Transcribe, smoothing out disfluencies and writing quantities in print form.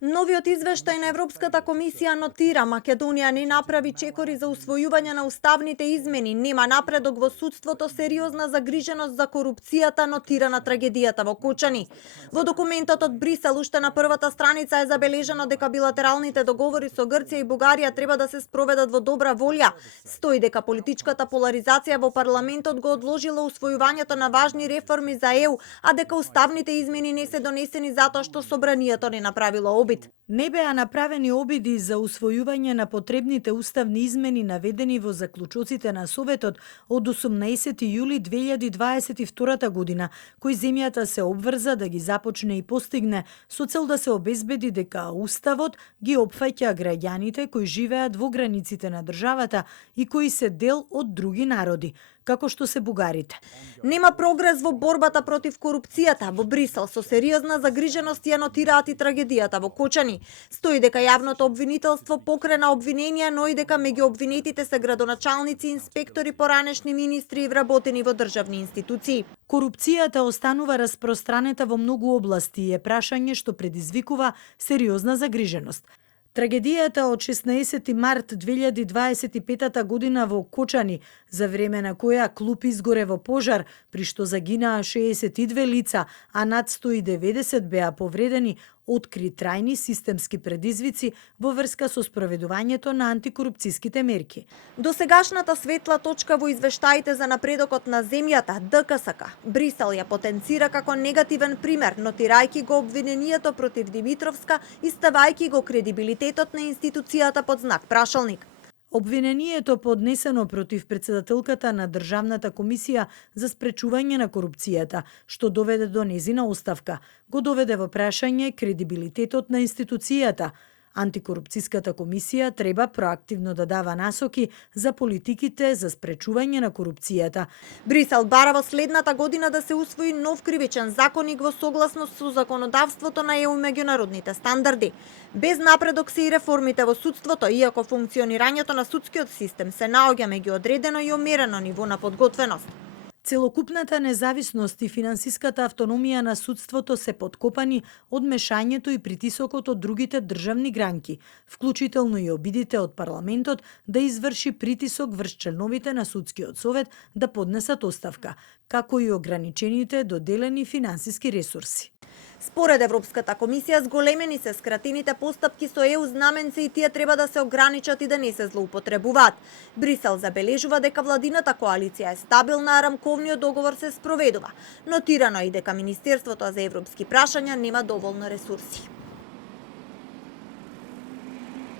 Новиот извештај на Европската комисија нотира Македонија не направи чекори за усвојување на уставните измени, нема напредок во судството, сериозна загриженост за корупцијата, нотира на трагедијата во Кочани. Во документот од Брисел уште на првата страница е забележано дека билатералните договори со Грција и Бугарија треба да се спроведат во добра волја. Стои дека политичката поларизација во парламентот го одложила усвојувањето на важни реформи за ЕУ, а дека уставните измени не се донесени затоа што собранието не направило обид. Не беа направени обиди за усвојување на потребните уставни измени наведени во заклучоците на Советот од 18 јули 2022 година, кој земјата се обврза да ги започне и постигне со цел да се обезбеди дека Уставот ги опфаќа граѓаните кои живеат во границите на државата и кои се дел од други народи, како што се бугарите. Нема прогрес во борбата против корупцијата. Во Брисел со сериозна загриженост ја нотираат и трагедијата во Кочани. Стои дека јавното обвинителство покрена обвиненија, но и дека меѓу обвинетите се градоначалници, инспектори, поранешни министри и вработени во државни институции. Корупцијата останува распространета во многу области и е прашање што предизвикува сериозна загриженост. Трагедијата од 16 март 2025 година во Кочани, за време на која клуб изгоре во пожар, при што загинаа 62 лица, а над 190 беа повредени, откри трајни системски предизвици во врска со спроведувањето на антикорупцијските мерки. Досегашната светла точка во извештаите за напредокот на земјата, ДКСК, Брисел ја потенцира како негативен пример, нотирајќи го обвинението против Димитровска и ставајќи го кредибилитетот на институцијата под знак прашалник. Обвинението поднесено против председателката на Државната комисија за спречување на корупцијата, што доведе до незина оставка, го доведе во прашање кредибилитетот на институцијата. Антикорупцијската комисија треба проактивно да дава насоки за политиките за спречување на корупцијата. Брисел бара во следната година да се усвои нов кривичен законник во согласност со законодавството на ЕУ и меѓународните стандарди. Без напредок се и реформите во судството, иако функционирањето на судскиот систем се наоѓа меѓу одредено и умерено ниво на подготвеност. Целокупната независност и финансиската автономија на судството се подкопани од мешањето и притисокот од другите државни гранки, вклучително и обидите од парламентот да изврши притисок врз членовите на судскиот совет да поднесат оставка, како и ограничените доделени финансиски ресурси. Според Европската комисија, зголемени се скратените постапки со ЕУ знаменци и тие треба да се ограничат и да не се злоупотребуваат. Брисел забележува дека владината коалиција е стабилна, а рамковниот договор се спроведува. Нотирано е и дека Министерството за европски прашања нема доволно ресурси.